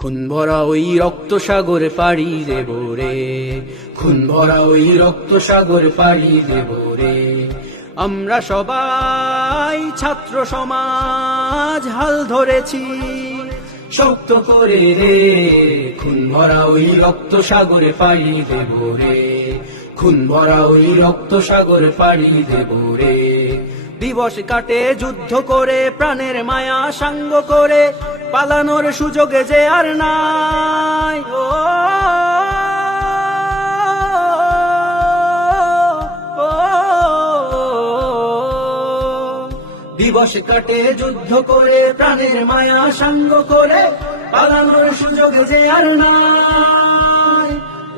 খুন ভরা ওই রক্ত সাগর পাড়ি দেব রে, খুন ভরা ওই রক্ত সাগর পাড়ি দেব রে। আমরা সবাই ছাত্র সমাজ হাল ধরেছি শক্ত করে রে, খুন ভরা ওই রক্ত সাগর পাড়ি দেব রে, খুন ভরা ওই রক্ত সাগর পাড়ি দেব রে। দিবস কাটে যুদ্ধ করে, প্রাণের মায়া সাঙ্গ করে, পালানোর সুযোগে যে আর নাই। ও দিবস কাটে যুদ্ধ করে, প্রাণের মায়া সাঙ্গ করে, পালানোর সুযোগে যে আর নাই।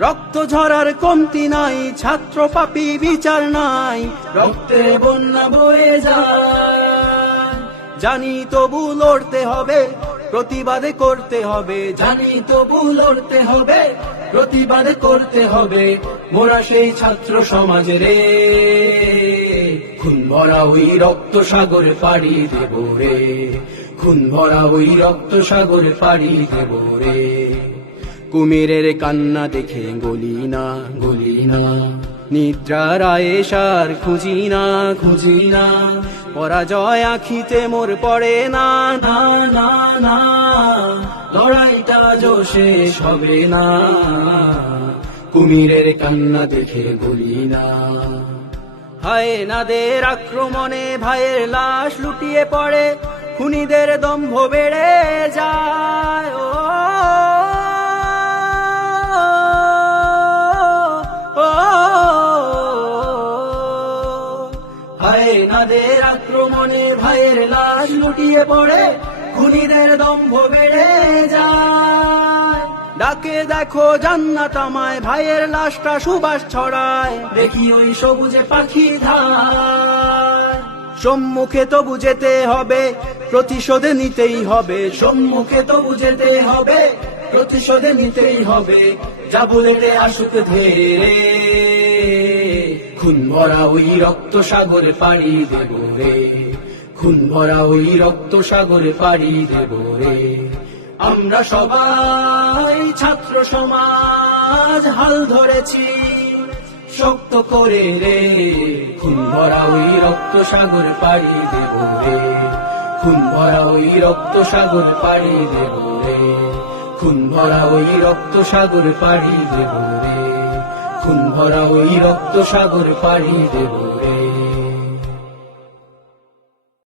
রক্ত ঝরার কমতি নাই, ছাত্র পাপী বিচার নাই, রক্তের বন্যা বয়ে যায়। জানি তবু লড়তে হবে, প্রতিবাদ করতে হবে, জানি তবু লড়তে হবে, প্রতিবাদ করতে হবে। মোরা সেই ছাত্র সমাজ রে, খুন ভরা ওই রক্ত সাগর পাড়ি দেব রে, খুন ভরা ওই রক্ত সাগর পাড়ি দেব রে। কুমিরের কান্না দেখে গলি না, গলি না, নিদ্রার আয়েশার খুঁজি না, খুঁজি না, পরাজয় আখিতে মোর পড়ে না, না না না, লড়াইটা যো শেষ হবে না। কুমিরের কান্না দেখে গলি না। হায়নাদের আক্রমণে ভাইয়ের লাশ লুটিয়ে পড়ে, খুনিদের দম্ভ বেড়ে যায়। ও হায়নাদের আক্রমণে ভাইয়ের লাশ লুটিয়ে পড়ে, খুনিদের দম্ভ বেড়ে যায়। ডাকে দেখো জান্নাত আমায়, ভাইয়ের লাশটা সুবাস ছড়ায়, দেখি ওই সবুজে পাখি ধায়। সম্মুখে তবু যেতে হবে, প্রতিশোধে নিতেই হবে, সম্মুখে তবু যেতে হবে, প্রতিশোধে নিতেই হবে। যা বুলেটে আসুক ধেরে, খুন ভরা ওই রক্ত সাগর পাড়ি দেব রে, খুন ভরা ওই রক্ত সাগর পাড়ি দেব রে। আমরা সবাই ছাত্র সমাজ হাল ধরেছি শক্ত করে রে, খুন ভরা ওই রক্ত সাগর পাড়ি দেব রে, খুন ভরা ওই রক্ত সাগর পাড়ি দেব রে, খুন ভরা ওই রক্ত সাগর পাড়ি দেব রে, খুন ভরা ওই রক্ত সাগর পাড়ি দেব রে।